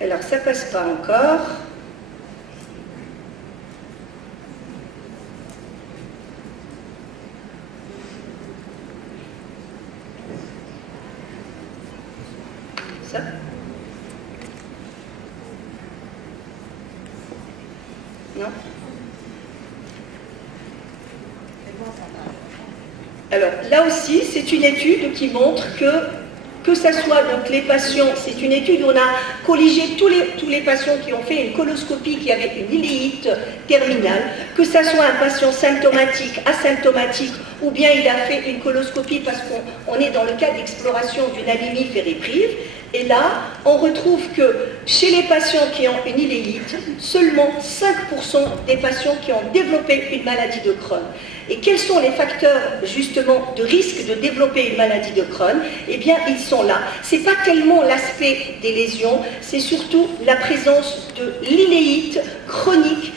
Alors, ça passe pas encore. Ça. Non. Alors, là aussi, c'est une étude qui montre que ça soit donc les patients, c'est une étude où on a colligé tous les patients qui ont fait une coloscopie, qui avaient une iléite terminale, que ça soit un patient symptomatique, asymptomatique, ou bien il a fait une coloscopie parce qu'on est dans le cas d'exploration d'une anémie fériprive. Et là, on retrouve que chez les patients qui ont une iléite, seulement 5% des patients qui ont développé une maladie de Crohn. Et quels sont les facteurs justement de risque de développer une maladie de Crohn? Eh bien, ils sont là. Ce n'est pas tellement l'aspect des lésions, c'est surtout la présence de l'iléite chronique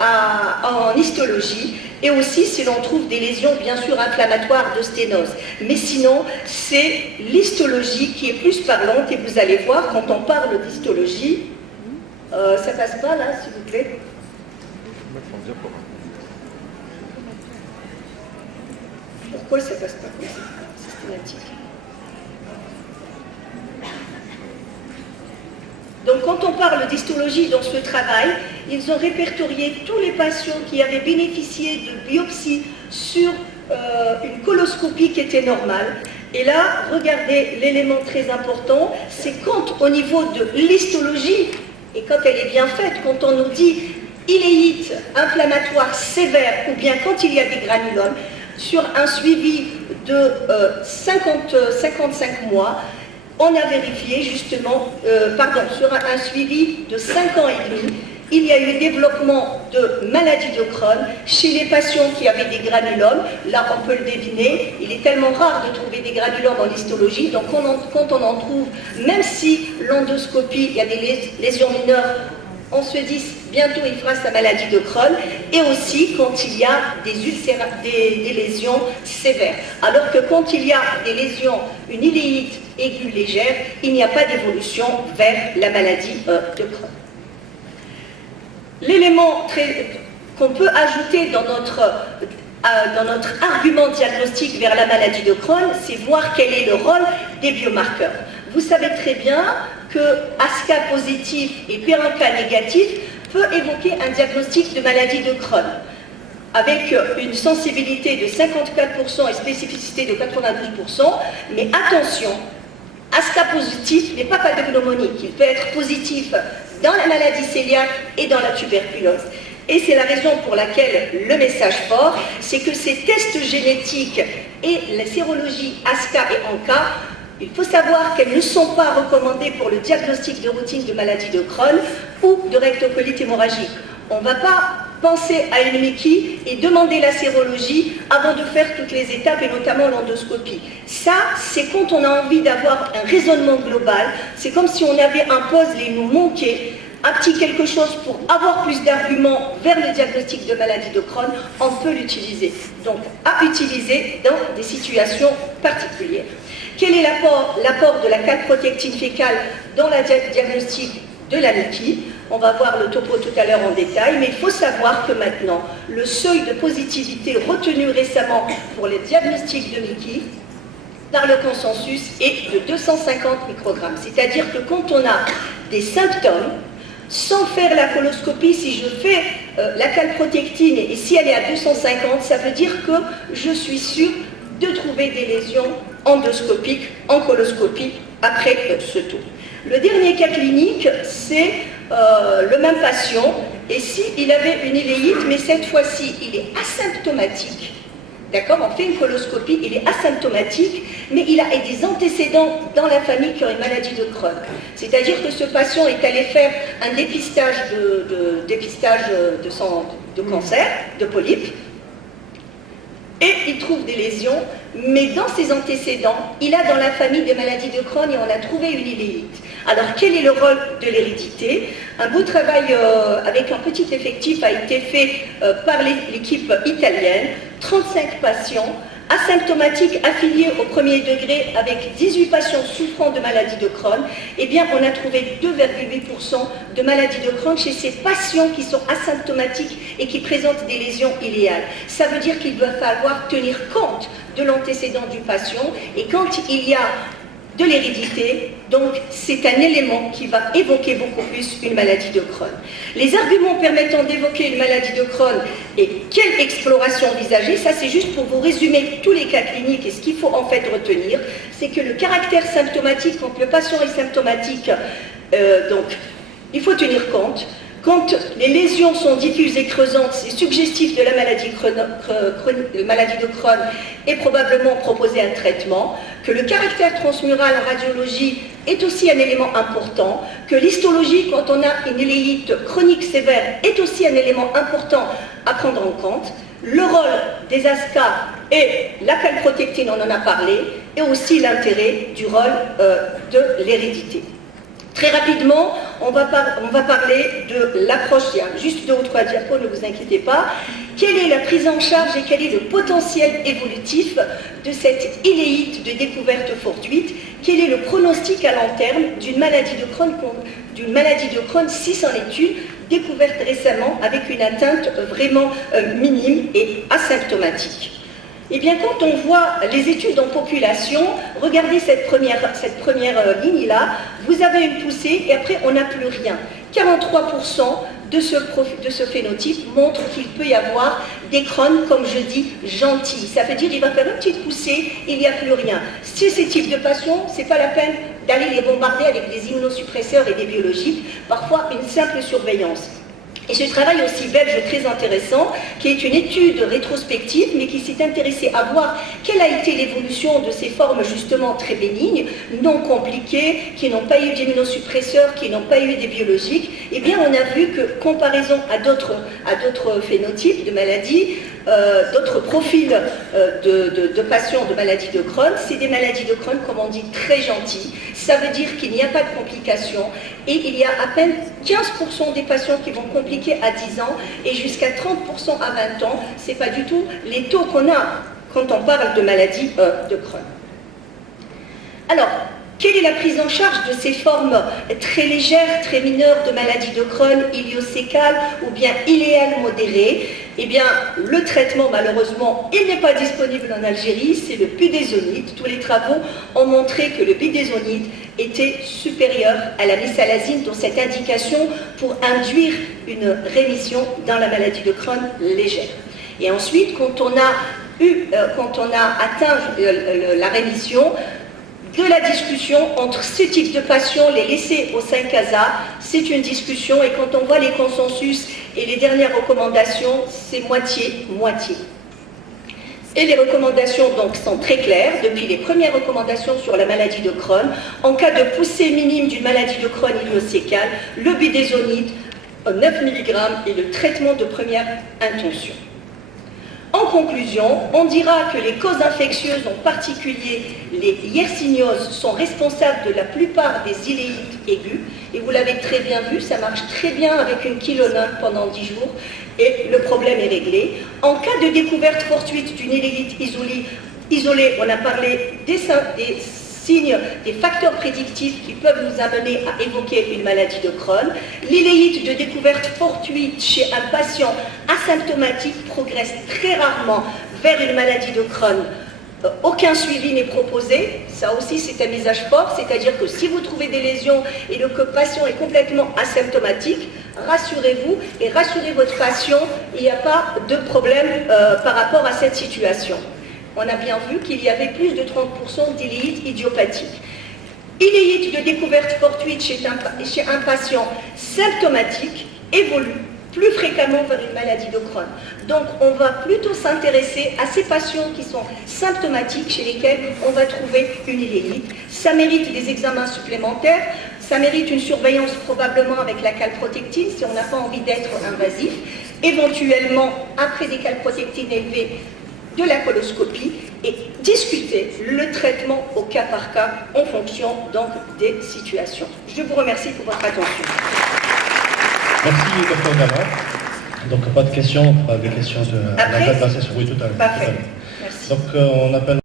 en histologie, et aussi si l'on trouve des lésions bien sûr inflammatoires de sténose. Mais sinon, c'est l'histologie qui est plus parlante, et vous allez voir, quand on parle d'histologie, ça passe pas là, s'il vous plaît. Pourquoi ça passe pas comme ça, systématique? Donc quand on parle d'histologie dans ce travail, ils ont répertorié tous les patients qui avaient bénéficié de biopsie sur une coloscopie qui était normale. Et là, regardez l'élément très important, c'est quand au niveau de l'histologie, et quand elle est bien faite, quand on nous dit iléite inflammatoire sévère, ou bien quand il y a des granulomes, sur un suivi de 55 mois, on a vérifié justement, sur un suivi de 5 ans et demi, il y a eu développement de maladie de Crohn chez les patients qui avaient des granulomes. Là, on peut le deviner, il est tellement rare de trouver des granulomes en histologie, donc quand on en trouve, même si l'endoscopie, il y a des lésions mineures, on se dit bientôt il fera sa maladie de Crohn, et aussi quand il y a des lésions sévères. Alors que quand il y a des lésions, une iléite aiguë légère, il n'y a pas d'évolution vers la maladie de Crohn. L'élément qu'on peut ajouter dans notre argument diagnostique vers la maladie de Crohn, c'est voir quel est le rôle des biomarqueurs. Vous savez très bien que ASCA positif et PRK négatif peut évoquer un diagnostic de maladie de Crohn, avec une sensibilité de 54% et spécificité de 92%, mais attention, ASCA positif n'est pas pathognomonique, il peut être positif dans la maladie cœliaque et dans la tuberculose. Et c'est la raison pour laquelle le message fort, c'est que ces tests génétiques et la sérologie ASCA et ANCA, il faut savoir qu'elles ne sont pas recommandées pour le diagnostic de routine de maladie de Crohn ou de rectocolite hémorragique. On ne va pas penser à une Mickey et demander la sérologie avant de faire toutes les étapes et notamment l'endoscopie. Ça, c'est quand on a envie d'avoir un raisonnement global, c'est comme si on avait un puzzle et il nous manquait un petit quelque chose pour avoir plus d'arguments vers le diagnostic de maladie de Crohn, on peut l'utiliser. Donc, à utiliser dans des situations particulières. Quel est l'apport de la calprotectine fécale dans le diagnostic de la Mickey? On va voir le topo tout à l'heure en détail, mais il faut savoir que maintenant, le seuil de positivité retenu récemment pour les diagnostics de Mickey, par le consensus, est de 250 microgrammes. C'est-à-dire que quand on a des symptômes, sans faire la coloscopie, si je fais la calprotectine et si elle est à 250, ça veut dire que je suis sûre de trouver des lésions endoscopiques en coloscopie après ce tour. Le dernier cas clinique, c'est le même patient, et s'il avait une iléite, mais cette fois-ci, il est asymptomatique. D'accord, on fait une coloscopie, il est asymptomatique, mais il a des antécédents dans la famille qui ont une maladie de Crohn. C'est-à-dire que ce patient est allé faire un dépistage de cancer, de polype, et il trouve des lésions, mais dans ses antécédents, il a dans la famille des maladies de Crohn et on a trouvé une iléite. Alors quel est le rôle de l'hérédité? Un beau travail avec un petit effectif a été fait par l'équipe italienne, 35 patients asymptomatiques affiliés au premier degré avec 18 patients souffrant de maladie de Crohn, eh bien on a trouvé 2,8% de maladie de Crohn chez ces patients qui sont asymptomatiques et qui présentent des lésions iléales. Ça veut dire qu'il va falloir tenir compte de l'antécédent du patient, et quand il y a de l'hérédité, donc c'est un élément qui va évoquer beaucoup plus une maladie de Crohn. Les arguments permettant d'évoquer une maladie de Crohn et quelle exploration envisager, ça c'est juste pour vous résumer tous les cas cliniques, et ce qu'il faut en fait retenir, c'est que le caractère symptomatique, quand le patient est symptomatique, donc il faut tenir compte. Quand les lésions sont diffuses et creusantes, c'est suggestif de la maladie de Crohn et probablement proposer un traitement, que le caractère transmural en radiologie est aussi un élément important, que l'histologie, quand on a une iléite chronique sévère, est aussi un élément important à prendre en compte, le rôle des ASCA et la calprotectine, on en a parlé, et aussi l'intérêt du rôle de l'hérédité. Très rapidement, on va parler de l'approche, il y a juste 2 ou 3 diapos, ne vous inquiétez pas. Quelle est la prise en charge et quel est le potentiel évolutif de cette iléite de découverte fortuite? Quel est le pronostic à long terme d'une maladie de Crohn 6 en études, découverte récemment avec une atteinte vraiment minime et asymptomatique? Eh bien, quand on voit les études en population, regardez cette première ligne-là, vous avez une poussée et après on n'a plus rien. 43% de ce phénotype montre qu'il peut y avoir des Crohn, comme je dis, gentils. Ça veut dire qu'il va faire une petite poussée, il n'y a plus rien. Si ces types de patients, ce n'est pas la peine d'aller les bombarder avec des immunosuppresseurs et des biologiques, parfois une simple surveillance. Et ce travail aussi belge très intéressant, qui est une étude rétrospective, mais qui s'est intéressée à voir quelle a été l'évolution de ces formes justement très bénignes, non compliquées, qui n'ont pas eu d'immunosuppresseurs, qui n'ont pas eu des biologiques. Eh bien, on a vu que, comparaison à d'autres phénotypes de maladies, d'autres profils de patients de maladies de Crohn, c'est des maladies de Crohn, comme on dit, très gentilles. Ça veut dire qu'il n'y a pas de complications et il y a à peine 15% des patients qui vont compliquer à 10 ans et jusqu'à 30% à 20 ans. Ce n'est pas du tout les taux qu'on a quand on parle de maladies de Crohn. Alors, quelle est la prise en charge de ces formes très légères, très mineures de maladies de Crohn, iliocécales ou bien iléales modérées? Eh bien, le traitement, malheureusement, il n'est pas disponible en Algérie, c'est le budesonide. Tous les travaux ont montré que le budesonide était supérieur à la mésalazine dans cette indication pour induire une rémission dans la maladie de Crohn légère. Et ensuite, quand on a atteint la rémission, de la discussion entre ce type de patients, les laissés au 5-ASA, c'est une discussion, et quand on voit les consensus et les dernières recommandations, c'est moitié-moitié. Et les recommandations donc sont très claires, depuis les premières recommandations sur la maladie de Crohn, en cas de poussée minime d'une maladie de Crohn iliocécale, le budesonide, 9 mg, est le traitement de première intention. En conclusion, on dira que les causes infectieuses, en particulier les yersignoses, sont responsables de la plupart des iléites aiguës. Et vous l'avez très bien vu, ça marche très bien avec une kilonone pendant 10 jours et le problème est réglé. En cas de découverte fortuite d'une iléite isolée, on a parlé des signes, des facteurs prédictifs qui peuvent nous amener à évoquer une maladie de Crohn. L'iléite de découverte fortuite chez un patient asymptomatique progresse très rarement vers une maladie de Crohn. Aucun suivi n'est proposé, ça aussi c'est un message fort, c'est-à-dire que si vous trouvez des lésions et que le patient est complètement asymptomatique, rassurez-vous et rassurez votre patient, il n'y a pas de problème par rapport à cette situation. On a bien vu qu'il y avait plus de 30% d'iléite idiopathique. Iléite de découverte fortuite chez un patient symptomatique évolue plus fréquemment vers une maladie de Crohn. Donc on va plutôt s'intéresser à ces patients qui sont symptomatiques, chez lesquels on va trouver une iléite. Ça mérite des examens supplémentaires, ça mérite une surveillance probablement avec la calprotectine si on n'a pas envie d'être invasif. Éventuellement, après des calprotectines élevées, de la coloscopie et discuter le traitement au cas par cas en fonction donc des situations. Je vous remercie pour votre attention. Merci Dr Gala. Donc pas de questions, pas de questions de la date. Oui, tout à l'heure. Parfait. Merci. Donc on appelle